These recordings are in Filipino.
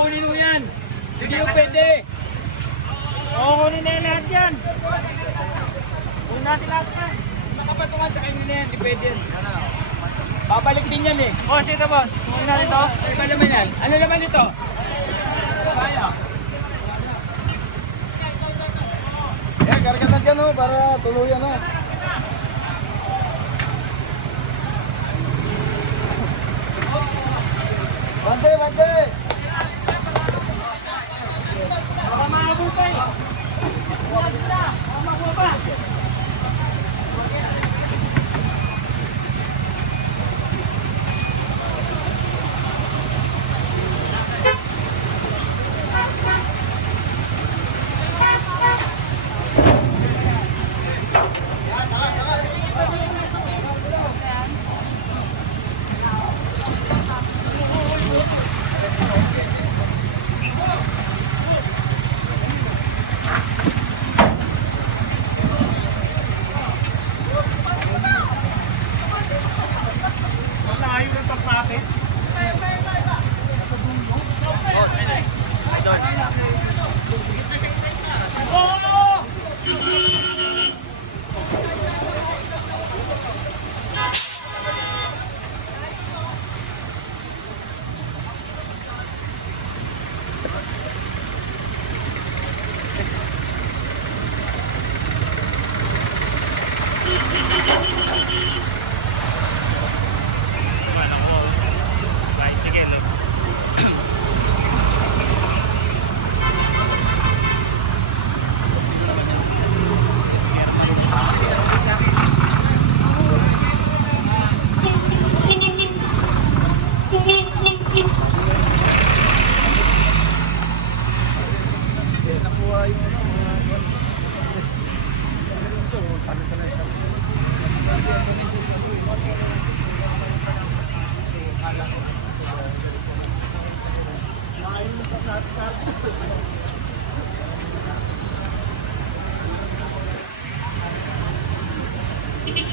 kunin mo yan. Hindi mo pwede. Oo, kunin na yan lahat yan. Kunin natin lahat yan. Makapatungan sa kanina yan, hindi pwede yan. Babalik din yan eh. Oh, sige boss. Kunin natin ito. Ano naman yan? Ano naman ito? Kaya. Karga na dyan para tuluyan na. Bante, bante! Baka mahabol pa eh. Baka mahabol pa.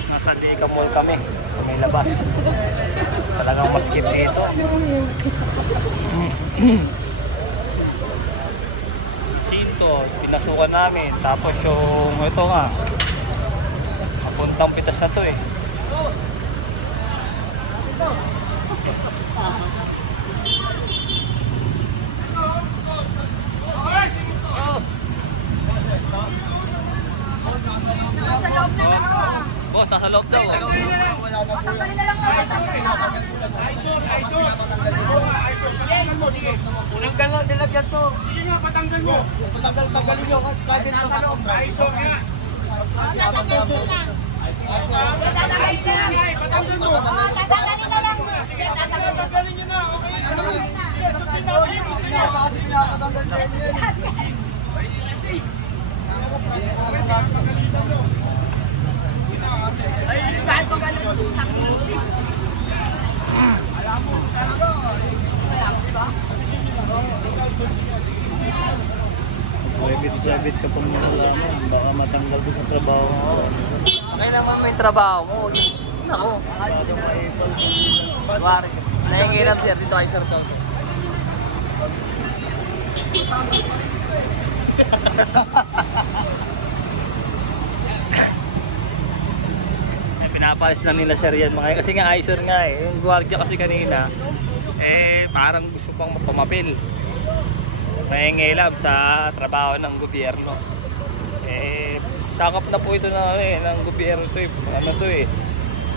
Nasa Deka Mall kami, may labas. Talagang maskip dito. Sinto, pinasukan namin. Tapos yung ito nga, papuntang pitas na to eh. Boss, nasa loob daw. Wala na po yan. Unang galaw, nilagyan to. Sige nga, patanggal mo. Tagal-tagalin nyo. Private na ka. Aisor nga. Aisor. Aisor nga eh, patanggal mo. Tatanggalin na lang. Sige, tatanggalin nyo na. Okay. Sige, sundin natin. Sinapasi na katanggal sa inyo yan. Kahit kung gano'n Alam mo, talaga. Diba? Sabit ka pa naman malaman. Baka matanggal ko sa trabaho mo. Okay naman may trabaho mo. Ako. Masyadong maipal. Wari. Nahingirap sir. Dito ay sir daw. Pinapalis na nila sir yan mga kasi nga ISOR nga eh. Yung guardia kasi kanina parang gusto pang mapamapil. Nangingilab sa trabaho ng gobyerno. Sakap na po ito ng gobyerno to eh. Ano to eh.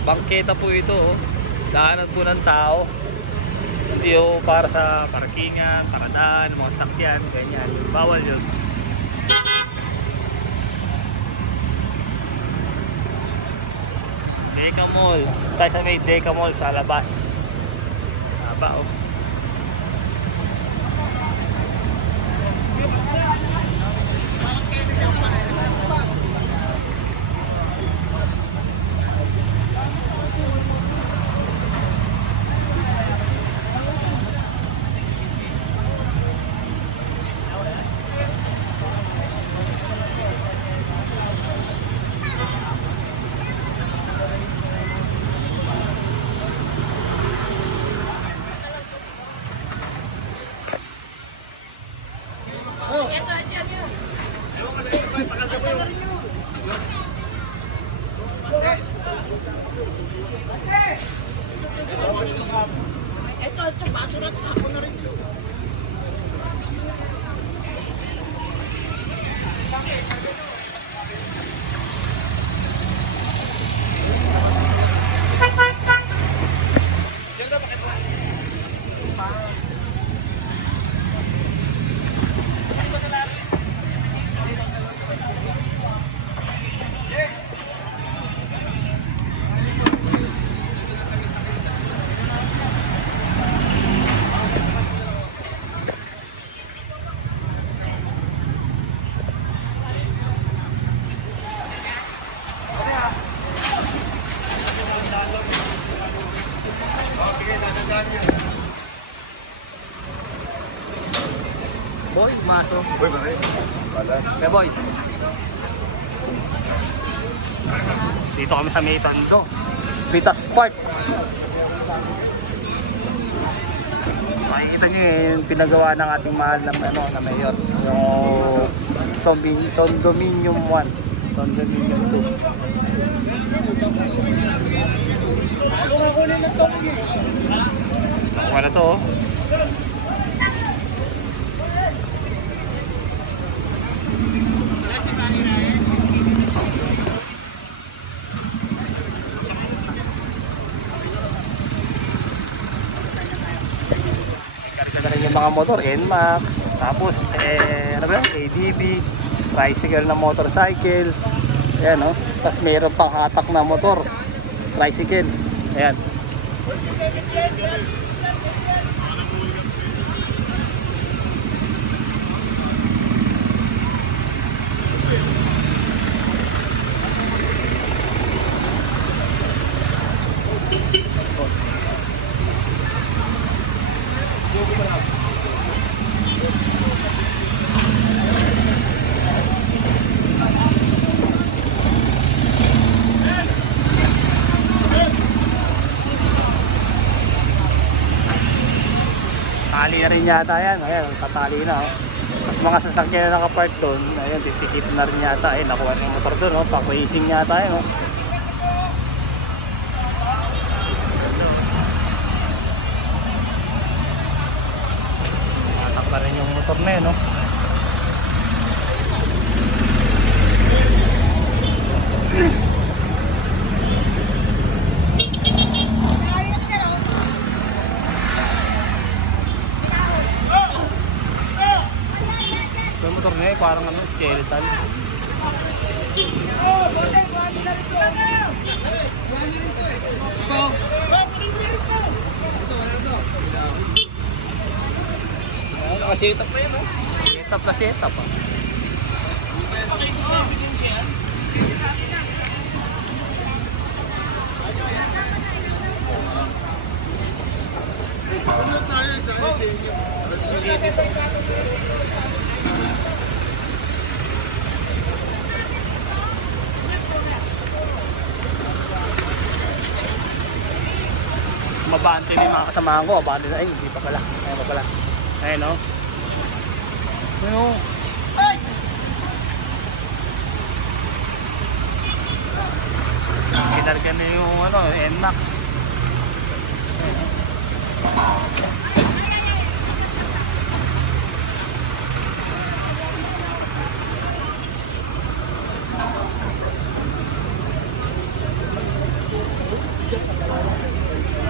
Bangketa po ito. Daanan po ng tao. Hindi o para sa parkingan, paradaan, mga sakyan, ganyan. Bawal yun. Deka Mall. Tayo sa may Deka Mall sa labas. Haba oh. Ito, basurat ako na rin. Boy, maso. Boy, bakit? Kaya boy. Dito kami sa Maytan to. Vitas Park. Makikita nyo yung pinagawa ng ating mahal na, na mayor. Yung Condominium 1. Condominium 2. Nakuha na to oh. Yung mga motor, NMAX, tapos ano ba, ADB, tricycle na motorcycle, ayan o, tapos mayroon pang hatak na motor, tricycle, ayan. Tali na rin yata yan, ayan, tatali na oh. Tapos mga sasakyan na nakapark doon, ayun, titikip na rin yata, ayun, nakuha ng motor doon, oh, pa-racing yata yun oh. Matak na rin yung motor na yun oh. Yung motor na parang ano, skeletal. Nakasetap na yun, oh. Setap na setap ah. Mabante na yung mga kasamahan ko, abante na, ay hindi pa pala, ayun pa pala, ayun o. Ayun o. Kinargan na yung ano, NMAX.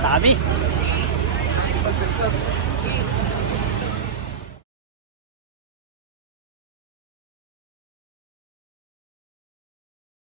Dami.